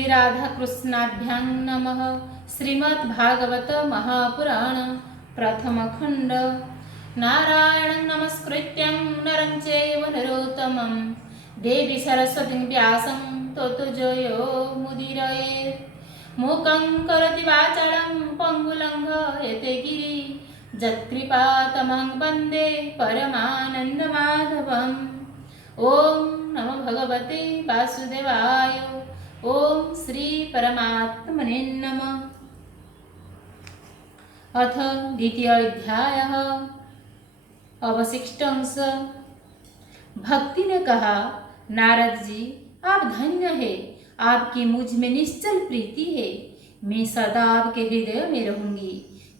श्री राधा कृष्णाभ्यां नमः। श्रीमद्भागवत महापुराण प्रथम खंड। नारायणं नमस्कृत्यं नरं चैव नरोत्तमं देवी सरस्वतीं व्यासं ततो जयो मुदीरयेत्। मूकं करोति वाचालं पङ्गुलङ्घयते गिरि यत्कृपातमं वन्दे परमानन्दमाधवम्। ओम नमो भगवते वासुदेवाय। ओम श्री परमात्मने नमः। अथ द्वितीय अध्यायः अवशिष्ट अंश। भक्ति ने कहा, नारद जी आप धन्य है, आपकी मुझ में निश्चल प्रीति है। मैं सदा आपके हृदय में रहूंगी,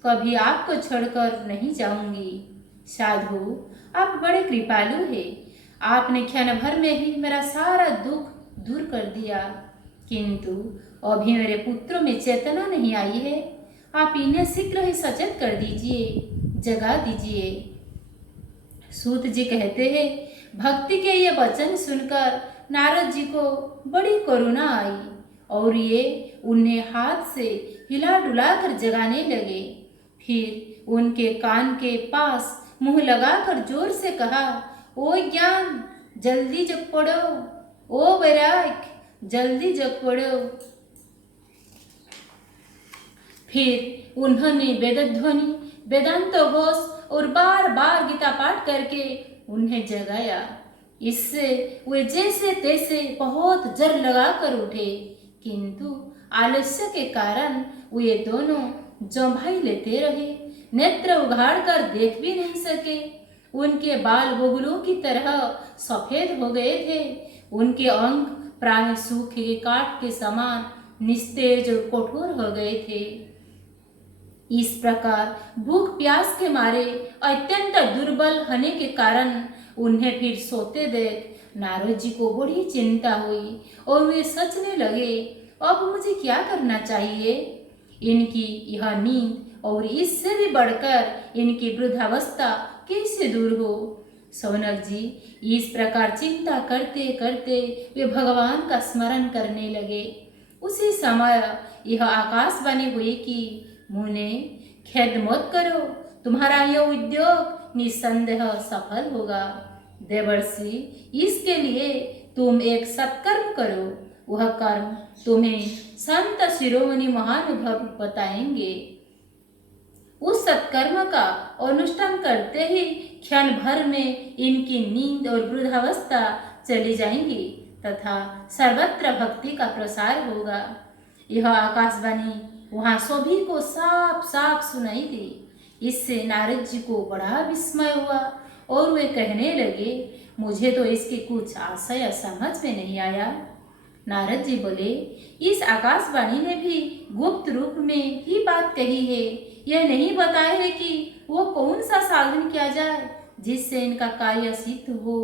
कभी आपको छोड़कर नहीं जाऊंगी। साधु आप बड़े कृपालु है, आपने क्षण भर में ही मेरा सारा दुख दूर कर दिया, किंतु अभी मेरे पुत्रों में चेतना नहीं आई है। आप इन्हें शीघ्र ही सचेत कर दीजिए, जगा दीजिए। सूत जी कहते हैं, भक्ति के ये वचन सुनकर नारद जी को बड़ी करुणा आई और ये उन्हें हाथ से हिला डुला कर जगाने लगे। फिर उनके कान के पास मुंह लगाकर जोर से कहा, ओ ज्ञान जल्दी जग पड़ो, ओ वैराग जल्दी जग पड़ो। फिर उन्होंने वेदध्वनि वेदांत घोष और बार बार गीता पाठ करके उन्हें जगाया। इससे वे जैसे तैसे बहुत जर लगाकर उठे, किंतु आलस्य के कारण वे दोनों जम्भाई लेते रहे, नेत्र उघाड़ कर देख भी नहीं सके। उनके बाल बगुलों की तरह सफेद हो गए थे, उनके अंग प्राय सूखे काठ के समान निस्तेज और कठोर हो गए थे। इस प्रकार भूख प्यास के मारे अत्यंत दुर्बल होने के कारण उन्हें फिर सोते देख नारद जी को बड़ी चिंता हुई और वे सोचने लगे, अब मुझे क्या करना चाहिए। इनकी यह नींद और इससे भी बढ़कर इनकी वृद्धावस्था कैसे दूर हो। सौनक जी इस प्रकार चिंता करते करते वे भगवान का स्मरण करने लगे। उसी समय यह आकाशवाणी हुई कि मुने खेद मत करो, तुम्हारा यह उद्योग निस्संदेह सफल होगा। देवर्षि इसके लिए तुम एक सत्कर्म करो, वह कर्म तुम्हें संत शिरोमणि महानुभव बताएंगे। उस सत्कर्म का अनुष्ठान करते ही क्षण भर में इनकी नींद और वृद्धावस्था चली जाएंगी तथा सर्वत्र भक्ति का प्रसार होगा। यह आकाशवाणी वहां सभी को साफ साफ सुनाई दी। इससे नारद जी को बड़ा विस्मय हुआ और वे कहने लगे, मुझे तो इसकी कुछ आशय समझ में नहीं आया। नारद जी बोले, इस आकाशवाणी ने भी गुप्त रूप में ही बात कही है, यह नहीं बताया है कि वो कौन सा साधन किया जाए जिससे इनका कार्य सिद्ध हो।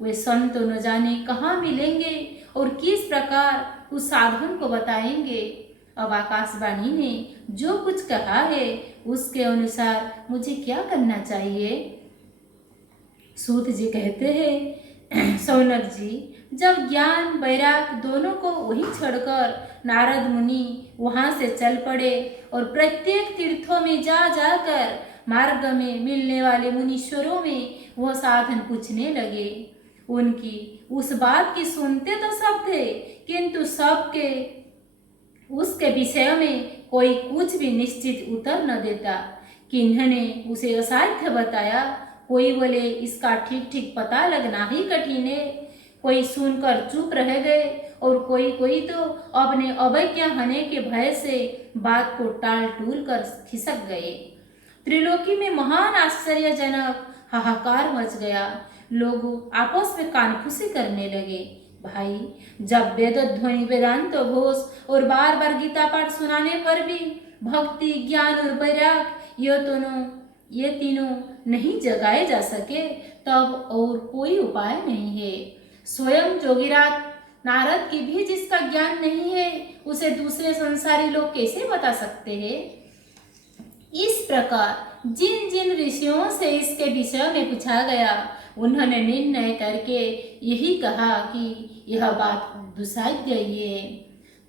वे संत न जाने कहाँ मिलेंगे और किस प्रकार उस साधन को बताएंगे। अब आकाशवाणी ने जो कुछ कहा है उसके अनुसार मुझे क्या करना चाहिए। सूत जी कहते हैं, सौनक जी जब ज्ञान वैराग दोनों को वहीं छोड़कर नारद मुनि वहां से चल पड़े और प्रत्येक तीर्थों में जा जाकर मार्ग में मिलने वाले मुनीश्वरों में वह साधन पूछने लगे। उनकी उस बात की सुनते तो सब थे, किंतु सबके उसके विषय में कोई कुछ भी निश्चित उत्तर न देता। किन्होंने उसे असाध्य बताया, कोई बोले इसका ठीक ठीक पता लगना ही कठिन है, कोई सुनकर चुप रह गए और कोई तो अपने अवज्ञा होने के भय से बात को टाल टूल कर खिसक गए। त्रिलोकी में महान आश्चर्यजनक हाहाकार मच गया। लोग आपस में कानफूसी करने लगे। भाई जब वेदध्वनि वेदांत घोष और बार बार गीता पाठ सुनाने पर भी भक्ति ज्ञान और वैराग ये तीनों नहीं जगाए जा सके, तब और कोई उपाय नहीं है। स्वयं जोगीराज नारद की भी जिसका ज्ञान नहीं है उसे दूसरे संसारी लोग कैसे बता सकते हैं। इस प्रकार जिन जिन ऋषियों से इसके विषय में पूछा गया उन्होंने निर्णय करके यही कहा कि यह बात दुसाध्य है।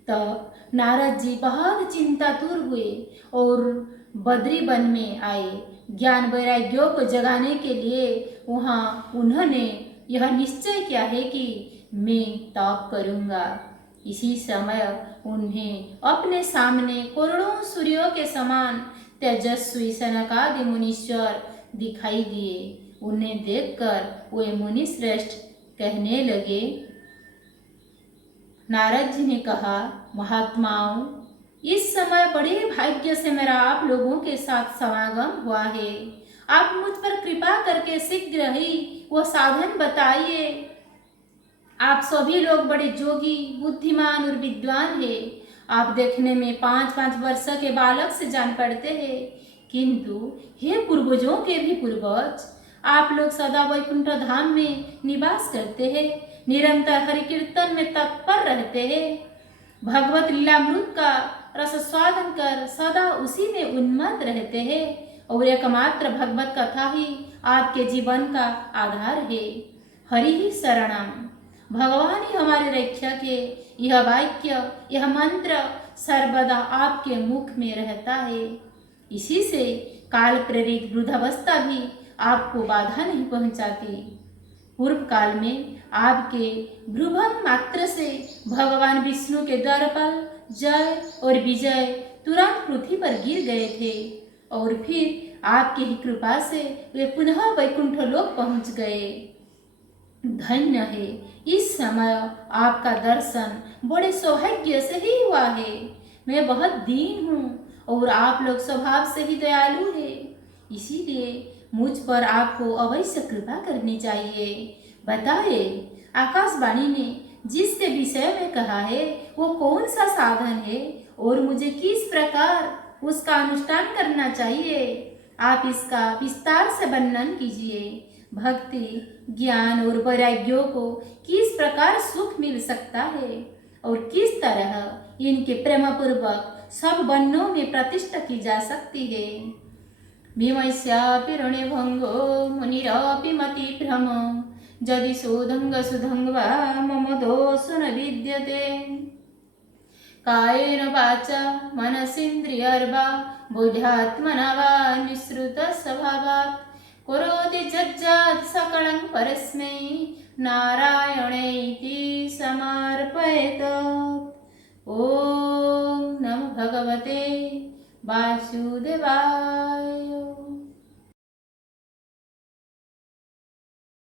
तब नारद जी बहुत चिंतातुर हुए और बद्री वन में आए। ज्ञान वैराग्यों को जगाने के लिए वहाँ उन्होंने यह निश्चय किया है कि मैं तप करूँगा। इसी समय उन्हें अपने सामने करोड़ों सूर्यों के समान तेजस्वी सनकादि मुनीश्वर दिखाई दिए। उन्हें देखकर वे मुनि श्रेष्ठ कहने लगे। नारद जी ने कहा, महात्माओं, इस समय बड़े भाग्य से मेरा आप लोगों के साथ समागम हुआ है। आप मुझ पर कृपा करके शीघ्र ही वो साधन बताइए। आप सभी लोग बड़े जोगी, बुद्धिमान और विद्वान हैं। आप देखने में 5-5 वर्ष के बालक से जान पड़ते हैं, किंतु हे पूर्वजों के भी पूर्वज, आप लोग सदा वैकुंठ धाम में निवास करते हैं, निरंतर हरि कीर्तन में तत्पर रहते हैं, भगवत लीलामृत का रस स्वादन कर सदा उसी में उन्मत्त रहते हैं और एकमात्र भगवत कथा ही आपके जीवन का आधार है। हरि ही शरणम, भगवान ही हमारे रक्षक है। यह वाक्य, यह मंत्र सर्वदा आपके मुख में रहता है। इसी से काल प्रेरित वृद्धावस्था भी आपको बाधा नहीं पहुंचाती। पूर्व काल में आपके भ्रूभंग मात्र से भगवान विष्णु के दर पर जय और विजय तुरंत पृथ्वी पर गिर गए थे और फिर आपकी ही कृपा से वे पुनः वैकुंठ लोक पहुंच गए। धन्य है, इस समय आपका दर्शन बड़े सौभाग्य से ही हुआ है। मैं बहुत दीन हूँ और आप लोग स्वभाव से ही दयालु है, इसीलिए मुझ पर आपको अवश्य कृपा करनी चाहिए। बताए, आकाशवाणी ने जिसके विषय में कहा है वो कौन सा साधन है और मुझे किस प्रकार उसका अनुष्ठान करना चाहिए? आप इसका विस्तार से वर्णन कीजिए। भक्ति, ज्ञान और वैराग्यों को किस प्रकार सुख मिल सकता है और किस तरह इनके प्रेम पूर्वक सब वर्णों में प्रतिष्ठा की जा सकती है। भीमस्यापि रणे भंगो मुनिरापि मति भ्रम यदि सोधंग सुधंग वा मम दोष न विद्यते। कायेन वाचा मनसेन्द्रियर्वा बुद्ध्यात्मना वा निःसृत स्वभावात् करोति यज्जत् सकलं परस्मै नारायणेति समर्पयेत्। ॐ नमो भगवते वासुदेवाय।